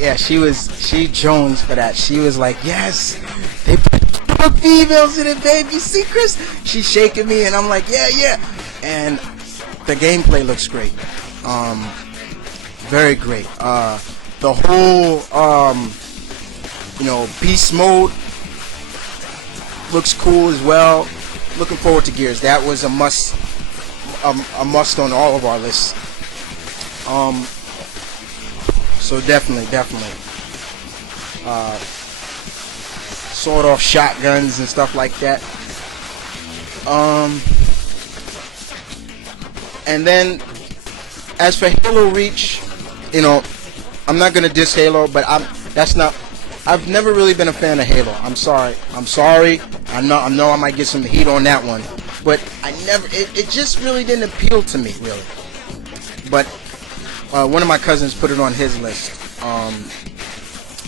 Yeah, she Jones for that. She was like, yes, they put females in it, baby. See, Chris? She's shaking me, and I'm like, yeah, yeah. And the gameplay looks great. Very great. The whole, beast mode looks cool as well. Looking forward to Gears. That was a must on all of our lists. So definitely. Sawed off shotguns and stuff like that. And then, as for Halo Reach, I'm not gonna diss Halo, but I've never really been a fan of Halo. I'm sorry. I know I might get some heat on that one, but it just really didn't appeal to me, really. But one of my cousins put it on his list,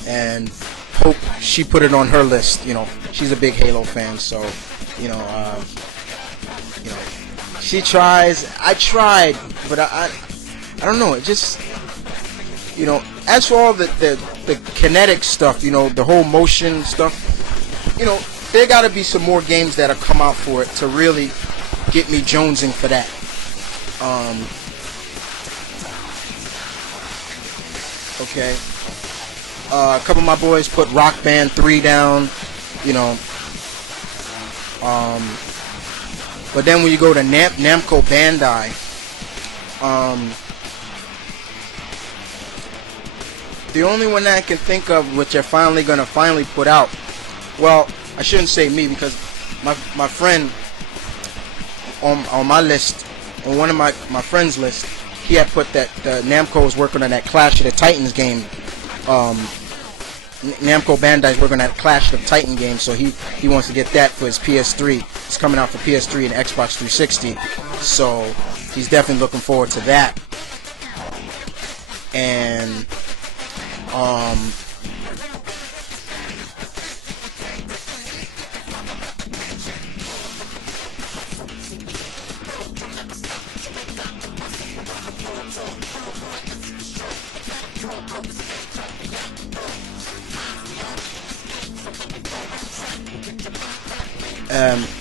and Hope, she put it on her list. She's a big Halo fan, so she tries. I tried, but I don't know. It just, as for all the kinetic stuff, the whole motion stuff, there got to be some more games that'll come out for it to really get me jonesing for that. Okay. A couple of my boys put Rock Band 3 down, but then when you go to Namco Bandai, the only one that I can think of which they're finally going to put out, well, I shouldn't say me, because my friend on my list, on one of my friend's list, he had put that Namco was working on that Clash of the Titans game. Namco Bandai is working on that Clash of the Titan game, so he wants to get that for his PS3. It's coming out for PS3 and Xbox 360, so he's definitely looking forward to that. And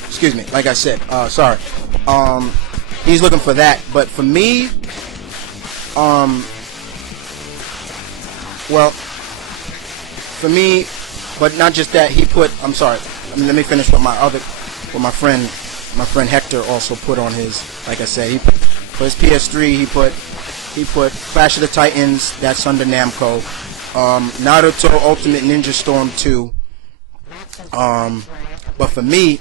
excuse me, like I said, sorry. He's looking for that, but for me, but not just that. He put. I'm sorry. Let me finish with my friend Hector also put on his. Like I said, for his PS3, he put Clash of the Titans. That's under Namco. Naruto Ultimate Ninja Storm 2. But for me,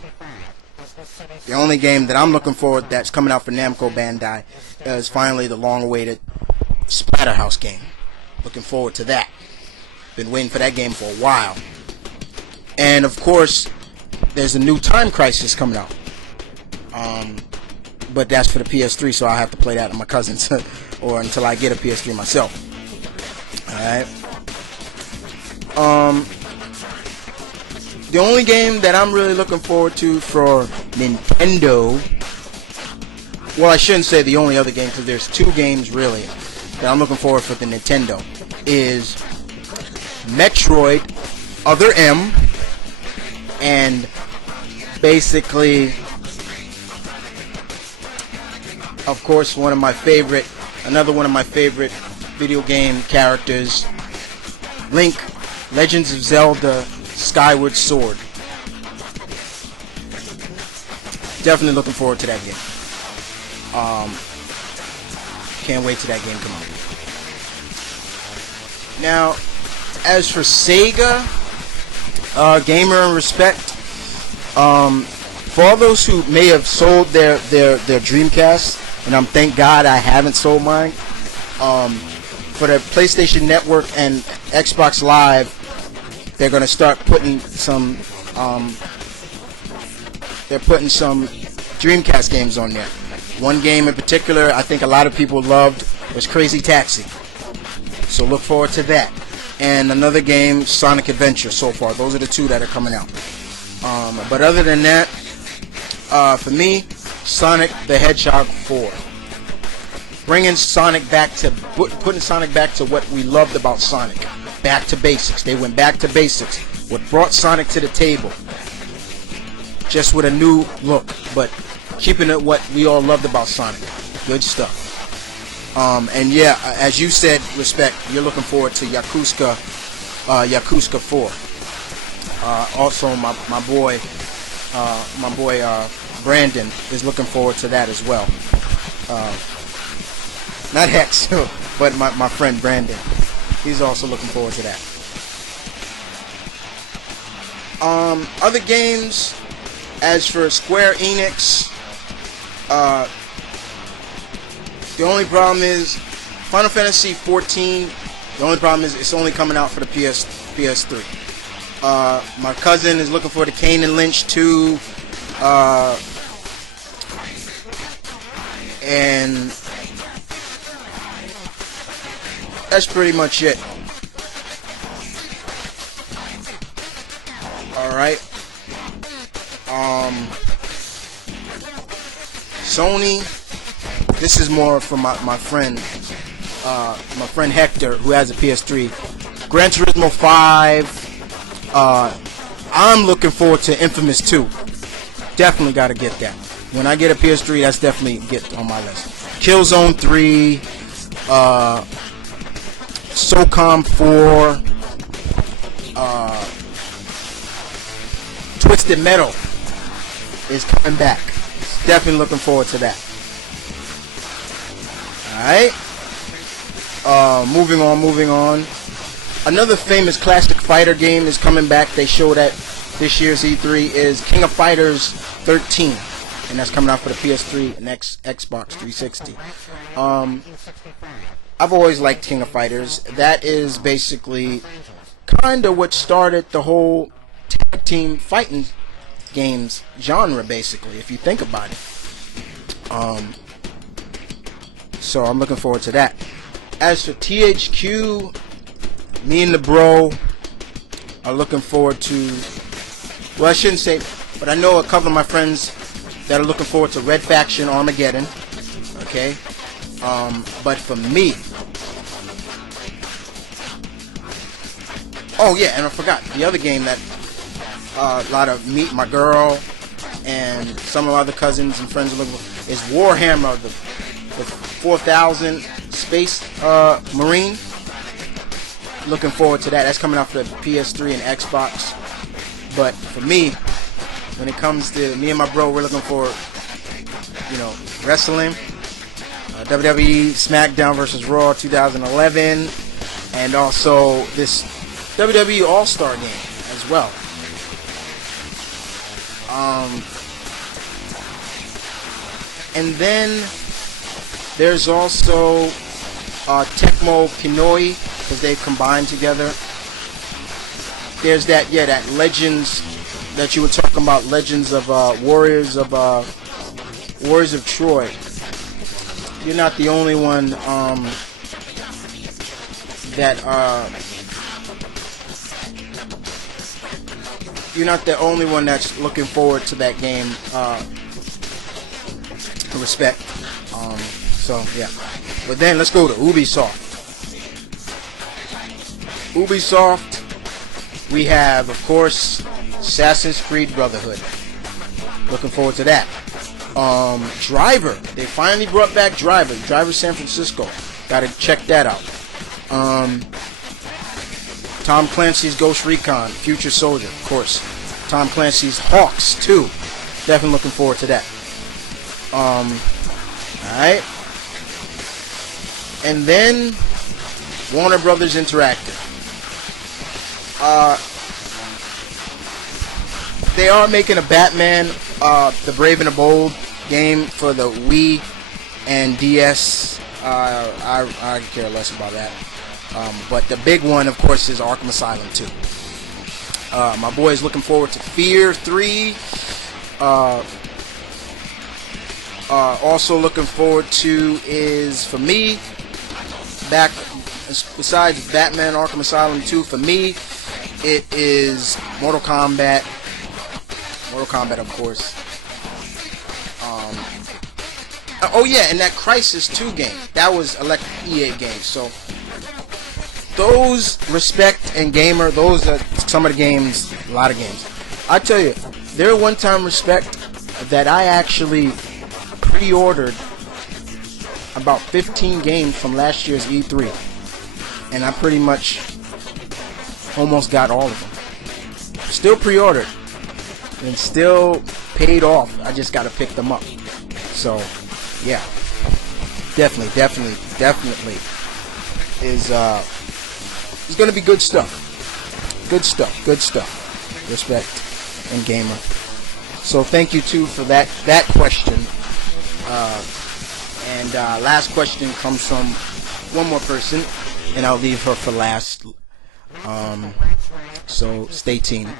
the only game that I'm looking forward that's coming out for Namco Bandai is finally the long-awaited Splatterhouse game. Looking forward to that. Been waiting for that game for a while. And of course, there's a new Time Crisis coming out. But that's for the PS3, so I'll have to play that with my cousins or until I get a PS3 myself. Alright. The only game that I'm really looking forward to for Nintendo, well, I shouldn't say the only other game, because there's two games really that I'm looking forward for the Nintendo, is Metroid Other M, and basically, of course, another one of my favorite video game characters, Link, Legends of Zelda Skyward Sword. Definitely looking forward to that game. Can't wait till that game comes out. Now, as for Sega, Gamer and Respect, for all those who may have sold their Dreamcast, and thank God I haven't sold mine, for the PlayStation Network and Xbox Live, they're going to start putting some Dreamcast games on there. One game in particular I think a lot of people loved was Crazy Taxi, so look forward to that. And another game, Sonic Adventure. So far, those are the two that are coming out. But other than that, for me, Sonic the Hedgehog 4. Putting Sonic back to what we loved about Sonic. back to basics. They went back to basics. What brought Sonic to the table, just with a new look, but keeping it what we all loved about Sonic. Good stuff. And yeah, as you said, Respect, you're looking forward to Yakuza 4. Also, my boy Brandon is looking forward to that as well. Not Hex, but my friend Brandon. He's also looking forward to that. Other games, as for Square Enix, the only problem is Final Fantasy 14. The only problem is it's only coming out for the PS3. My cousin is looking for the Kane and Lynch 2, and that's pretty much it. Alright. Sony, this is more from my friend Hector, who has a PS3. Gran Turismo 5. I'm looking forward to Infamous 2. Definitely got to get that. When I get a PS3, that's definitely get on my list. Killzone 3, SOCOM 4, Twisted Metal is coming back. Definitely looking forward to that. Alright. Moving on. Another famous classic fighter game is coming back. They showed at this year's E3 is King of Fighters 13. And that's coming out for the PS3 and Xbox 360. I've always liked King of Fighters. That is basically kind of what started the whole tag team fighting games genre, basically, if you think about it. So I'm looking forward to that. As for THQ, me and the bro are looking forward to, well, I shouldn't say, but I know a couple of my friends that are looking forward to Red Faction Armageddon. Okay. But for me, oh yeah, and I forgot the other game that a lot of Meet My Girl and some of my other cousins and friends are looking for is Warhammer, the 4000 Space Marine. Looking forward to that. That's coming out for the PS3 and Xbox. But for me, when it comes to me and my bro, we're looking for, wrestling. WWE SmackDown vs. Raw 2011, and also this WWE All-Star game as well. And then there's also Tecmo Pinoi, because they've combined together. There's that Legends that you were talking about, Legends of Warriors of Troy. You're not the only one you're not the only one that's looking forward to that game. Respect. So yeah. But then let's go to Ubisoft. We have, of course, Assassin's Creed Brotherhood. Looking forward to that. Driver. They finally brought back Driver San Francisco. Gotta check that out. Tom Clancy's Ghost Recon, Future Soldier, of course. Tom Clancy's Hawks 2. Definitely looking forward to that. Alright. And then Warner Brothers Interactive. They are making a Batman, the Brave and the Bold game for the Wii and DS. I care less about that. But the big one, of course, is Arkham Asylum 2. My boy is looking forward to Fear 3. Also looking forward to is, for me, besides Batman Arkham Asylum 2, for me, it is Mortal Kombat. Mortal Kombat, of course. Oh yeah, and that Crysis 2 game. That was EA game. So those Respect and Gamer, those are some of the games, a lot of games. I tell you, there one time Respect that I actually pre-ordered about 15 games from last year's E3, and I pretty much almost got all of them. Still pre-ordered and still paid off. I just got to pick them up. So yeah, definitely is gonna be good stuff. Good stuff. Respect and Gamer. So thank you too for that question. And last question comes from one more person, and I'll leave her for last. So stay tuned.